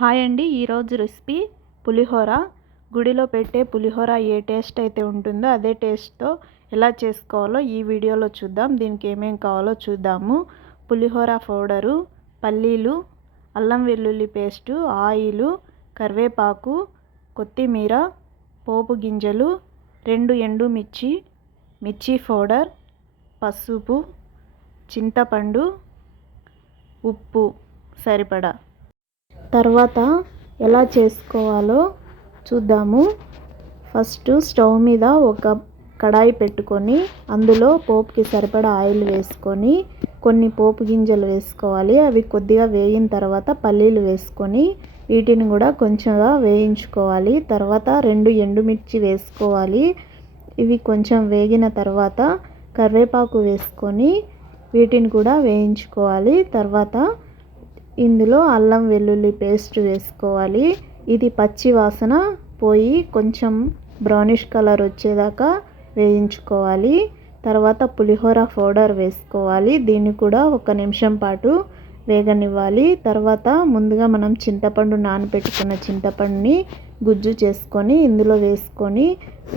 Hi అండి. ఈరోజు recipe పులిహోర. గుడిలో పెట్టే పులిహోర ఏ టేస్ట్ అయితే ఉంటుందో అదే టేస్ట్తో ఎలా చేసుకోవాలో ఈ వీడియోలో చూద్దాం. దీనికి ఏమేం కావాలో చూద్దాము. పులిహోర పౌడరు పల్లీలు అల్లం వెల్లుల్లి పేస్టు ఆయిలు కరివేపాకు కొత్తిమీర పోపు గింజలు రెండు ఎండుమిర్చి మిర్చి పౌడర్ పసుపు చింతపండు ఉప్పు సరిపడా. తర్వాత ఎలా చేసుకోవాలో చూద్దాము. ఫస్ట్ స్టవ్ మీద ఒక కడాయి పెట్టుకొని అందులో పోపుకి సరిపడా ఆయిల్ వేసుకొని కొన్ని పోపు గింజలు వేసుకోవాలి. అవి కొద్దిగా వేగిన తర్వాత పల్లీలు వేసుకొని వీటిని కూడా కొంచెంగా వేయించుకోవాలి. తర్వాత రెండు ఎండుమిర్చి వేసుకోవాలి. ఇవి కొంచెం వేగిన తర్వాత కరివేపాకు వేసుకొని వీటిని కూడా వేయించుకోవాలి. తర్వాత ఇందులో అల్లం వెల్లుల్లి పేస్ట్ వేసుకోవాలి. ఇది పచ్చి వాసన పోయి కొంచెం బ్రౌనిష్ కలర్ వచ్చేదాకా వేయించుకోవాలి. తర్వాత పులిహోర పౌడర్ వేసుకోవాలి. దీన్ని కూడా ఒక నిమిషం పాటు వేగనివ్వాలి. తర్వాత ముందుగా మనం చింతపండు నానబెట్టుకున్న చింతపండుని గుజ్జు చేసుకొని ఇందులో వేసుకొని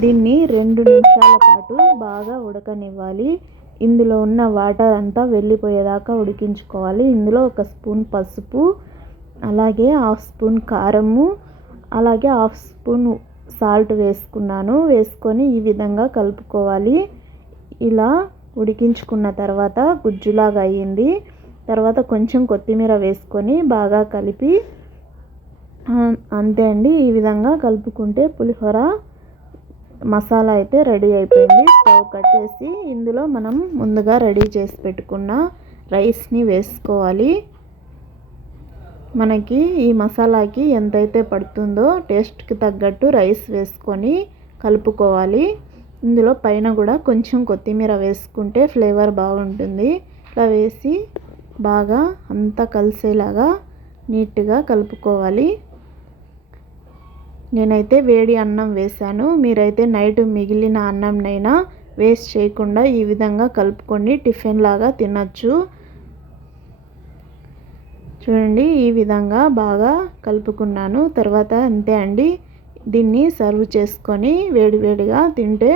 దీన్ని రెండు నిమిషాల పాటు బాగా ఉడకనివ్వాలి. ఇందులో ఉన్న వాటర్ అంతా వెళ్ళిపోయేదాకా ఉడికించుకోవాలి. ఇందులో ఒక స్పూన్ పసుపు అలాగే హాఫ్ స్పూన్ కారము అలాగే హాఫ్ స్పూన్ సాల్ట్ వేసుకున్నాను. వేసుకొని ఈ విధంగా కలుపుకోవాలి. ఇలా ఉడికించుకున్న తర్వాత గుజ్జులాగా అయ్యింది. తర్వాత కొంచెం కొత్తిమీర వేసుకొని బాగా కలిపి అంతే అండి. ఈ విధంగా కలుపుకుంటే పులిహోర మసాలా అయితే రెడీ అయిపోయింది. కట్టేసి ఇందులో మనం ముందుగా రెడీ చేసి పెట్టుకున్న రైస్ని వేసుకోవాలి. మనకి ఈ మసాలాకి ఎంతైతే పడుతుందో టేస్ట్కి తగ్గట్టు రైస్ వేసుకొని కలుపుకోవాలి. ఇందులో పైన కూడా కొంచెం కొత్తిమీర వేసుకుంటే ఫ్లేవర్ బాగుంటుంది. ఇట్లా వేసి బాగా అంతా కలిసేలాగా నీట్గా కలుపుకోవాలి. నేనైతే వేడి అన్నం వేశాను. మీరైతే నైట్ మిగిలిన అన్నంనైనా వేస్ట్ చేయకుండా ఈ విధంగా కలుపుకొని టిఫిన్ లాగా తినచ్చు. చూడండి ఈ విధంగా బాగా కలుపుకున్నాను. తర్వాత అంతే అండి దీన్ని సర్వ్ చేసుకొని వేడివేడిగా తింటే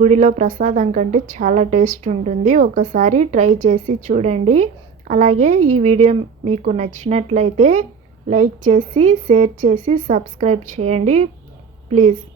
గుడిలో ప్రసాదం కంటే చాలా టేస్ట్ ఉంటుంది. ఒకసారి ట్రై చేసి చూడండి. అలాగే ఈ వీడియో మీకు నచ్చినట్లయితే లైక్ చేసి షేర్ చేసి సబ్స్క్రైబ్ చేయండి. ప్లీజ్. ప్లీజ్